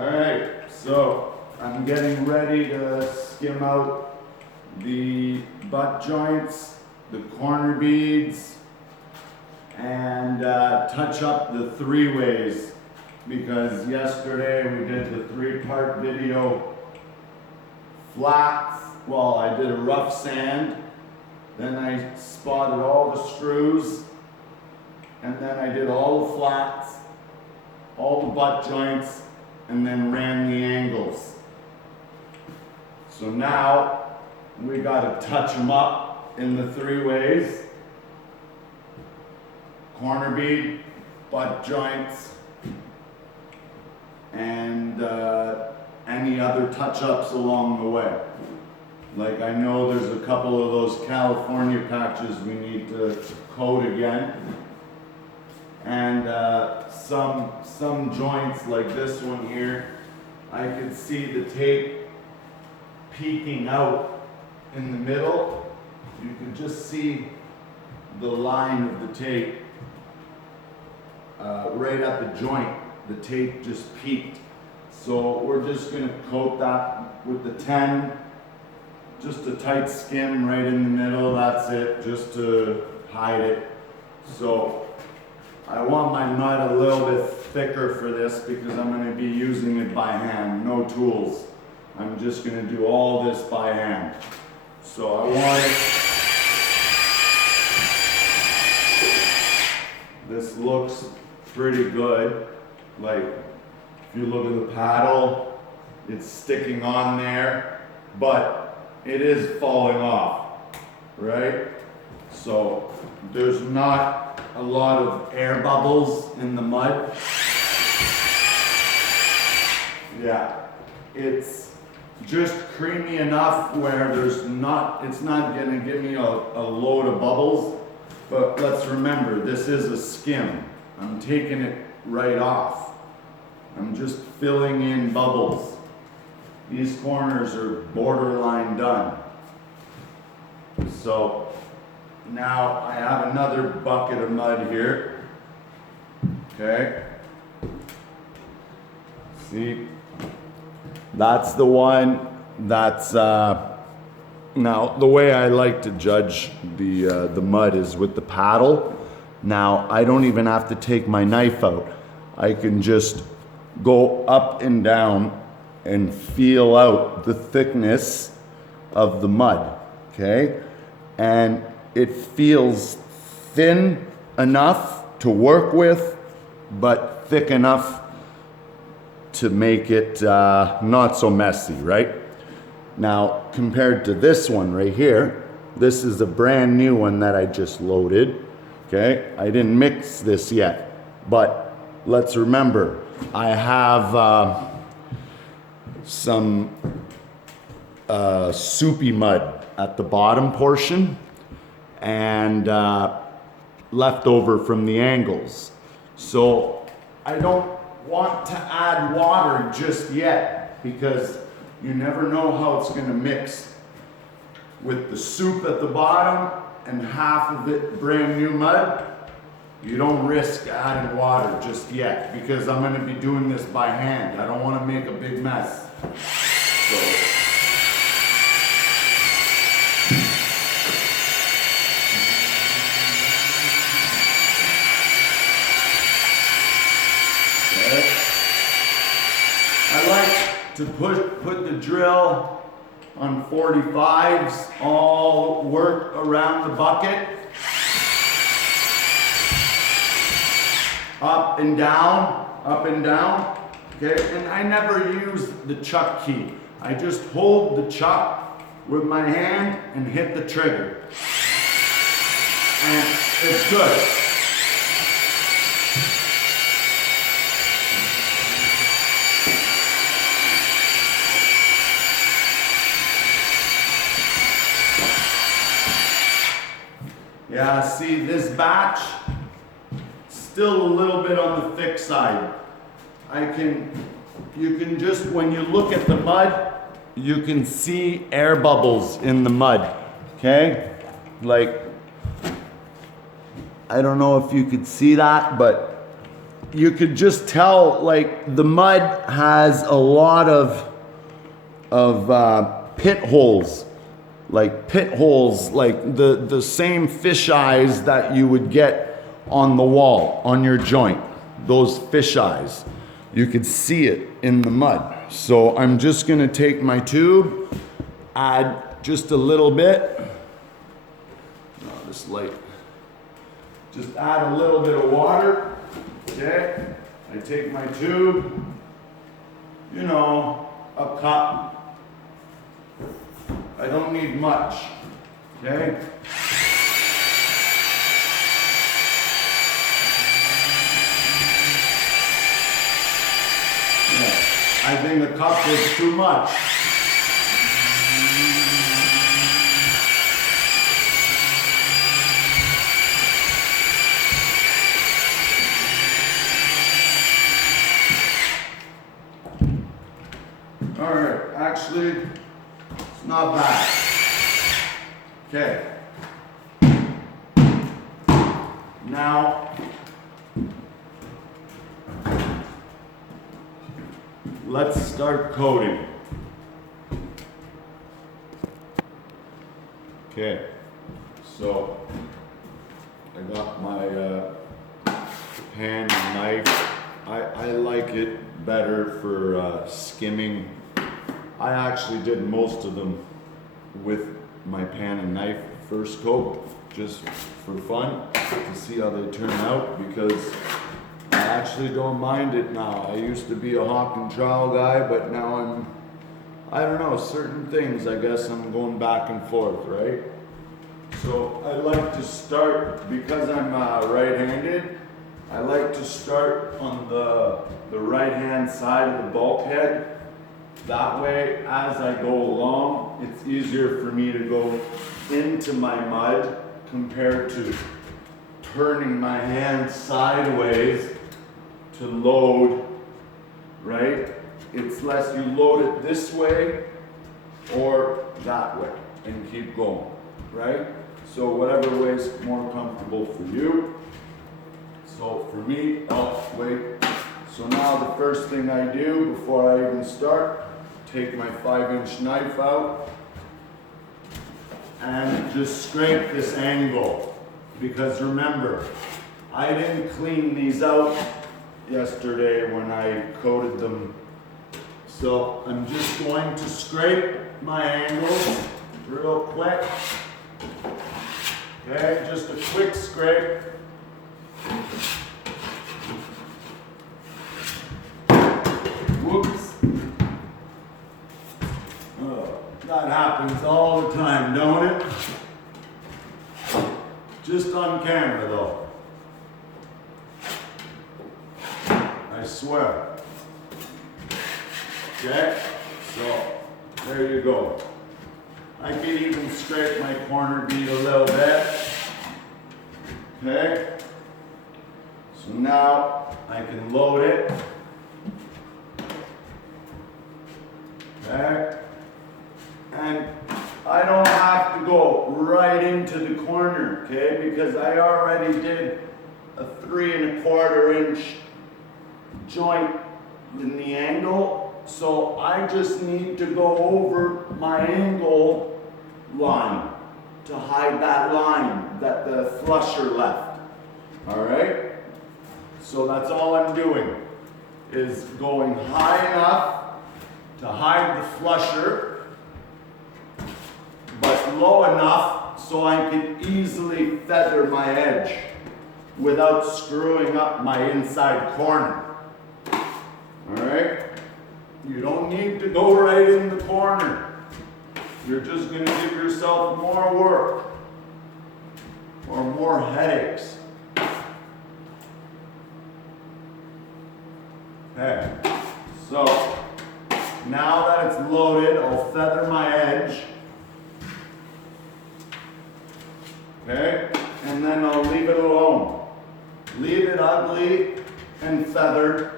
Alright, so I'm getting ready to skim out the butt joints, the corner beads, and touch up the three-ways, because yesterday we did the three-part video flats. Well, I did a rough sand, then I spotted all the screws, and then I did all the flats, all the butt joints, and then ran the angles. So now we got to touch them up in the three ways: corner bead, butt joints, and any other touch-ups along the way. Like, I know there's a couple of those California patches we need to coat again. And some joints like this one here, I could see the tape peeking out in the middle. You can just see the line of the tape right at the joint. The tape just peaked. So we're just gonna coat that with the 10, just a tight skim right in the middle, that's it, just to hide it. So I want my mud a little bit thicker for this because I'm going to be using it by hand, no tools. I'm just going to do all this by hand. So I want it. This looks pretty good. Like, if you look at the paddle, it's sticking on there, but it is falling off, right? So there's not a lot of air bubbles in the mud. Yeah, it's just creamy enough where it's not gonna give me a load of bubbles. But let's remember, this is a skim. I'm taking it right off. I'm just filling in bubbles. These corners are borderline done. So now I have another bucket of mud here. Okay. See, that's the one that's now the way I like to judge the mud is with the paddle. Now I don't even have to take my knife out. I can just go up and down and feel out the thickness of the mud. Okay, and it feels thin enough to work with, but thick enough to make it not so messy, right? Now, compared to this one right here, this is a brand new one that I just loaded, okay? I didn't mix this yet, but let's remember, I have some soupy mud at the bottom portion, and leftover from the angles. So I don't want to add water just yet because you never know how it's going to mix with the soup at the bottom and half of it brand new mud. You don't risk adding water just yet because I'm going to be doing this by hand. I don't want to make a big mess. So I like to put the drill on 45s, all work around the bucket, up and down, okay? And I never use the chuck key. I just hold the chuck with my hand and hit the trigger. And it's good. Yeah, see this batch, still a little bit on the thick side. You can just, when you look at the mud, you can see air bubbles in the mud, okay? Like, I don't know if you could see that, but you could just tell, like, the mud has a lot of pit holes, like the same fish eyes that you would get on the wall, on your joint. Those fish eyes, you could see it in the mud. So I'm just gonna take my tube, add just a little bit. Oh, this light. Just add a little bit of water. Okay. I take my tube, you know, a cup. I don't need much. Okay. I think a cup is too much. All right, actually, it's not bad. Okay. Now, let's start coating. Okay, so I got my pan and knife. I like it better for skimming. I actually did most of them with my pan and knife first coat, just for fun, to see how they turn out, because I actually don't mind it now. I used to be a hawk and trowel guy, but now I don't know, certain things, I guess I'm going back and forth, right? So I like to start, because I'm right-handed, I like to start on the right-hand side of the bulkhead. That way, as I go along, it's easier for me to go into my mud compared to turning my hand sideways to load, right? It's less you load it this way or that way and keep going, right? So whatever way is more comfortable for you. So for me, oh, wait. So now the first thing I do before I even start, take my 5-inch knife out and just scrape this angle. Because remember, I didn't clean these out yesterday when I coated them. So I'm just going to scrape my angles real quick. Okay, just a quick scrape. Whoops. That happens all the time, don't it? Just on camera though. I swear. Okay, so there you go. I can even scrape my corner bead a little bit. Okay, so now I can load it. Okay, and I don't have to go right into the corner, okay, because I already did a 3 1/4 inch joint in the angle. So I just need to go over my angle line to hide that line that the flusher left. All right? So that's all I'm doing, is going high enough to hide the flusher, but low enough so I can easily feather my edge without screwing up my inside corner. All right? You don't need to go right in the corner. You're just going to give yourself more work or more headaches. Okay, so now that it's loaded, I'll feather my edge. Okay, and then I'll leave it alone. Leave it ugly and feathered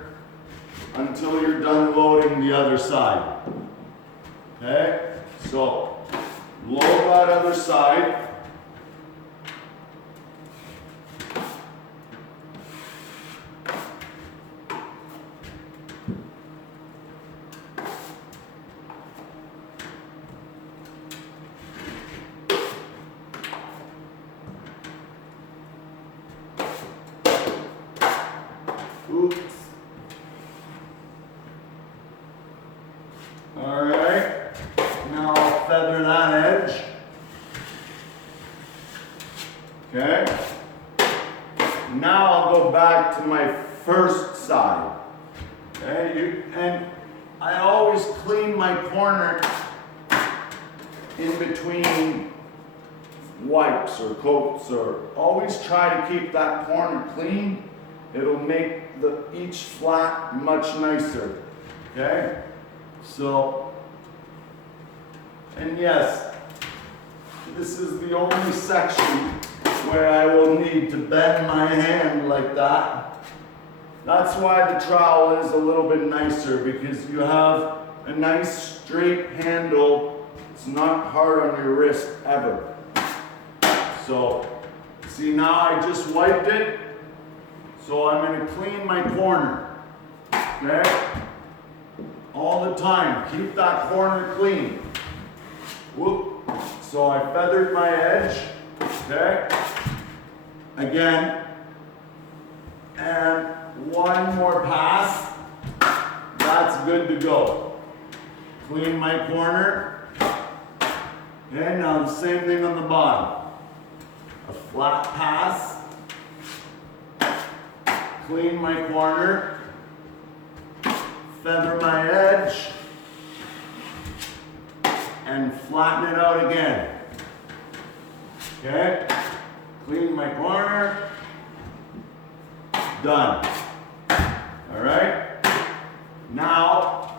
until you're done loading the other side. Okay, so load that other side. Oops. All right, now I'll feather that edge. Okay. Now I'll go back to my first side. Okay, and I always clean my corner in between wipes or coats, or always try to keep that corner clean. It'll make each flat much nicer. Okay, so, and yes, this is the only section where I will need to bend my hand like that. That's why the trowel is a little bit nicer, because you have a nice straight handle. It's not hard on your wrist ever. So, see, now I just wiped it. So I'm going to clean my corner. Okay? All the time. Keep that corner clean. Whoop. So I feathered my edge. Okay? Again. And one more pass. That's good to go. Clean my corner. Okay, now the same thing on the bottom. A flat pass. Clean my corner. Feather my edge. And flatten it out again. Okay? Clean my corner. Done. Alright? Now,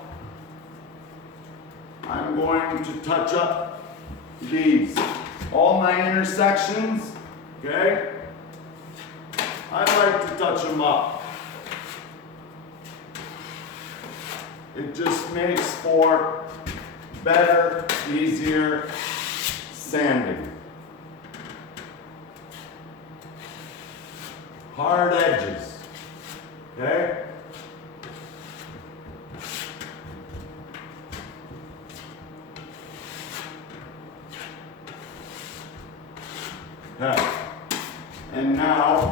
I'm going to touch up these. All my intersections, okay? I like to touch them up. It just makes for better, easier sanding. Hard edges, okay? Okay. And now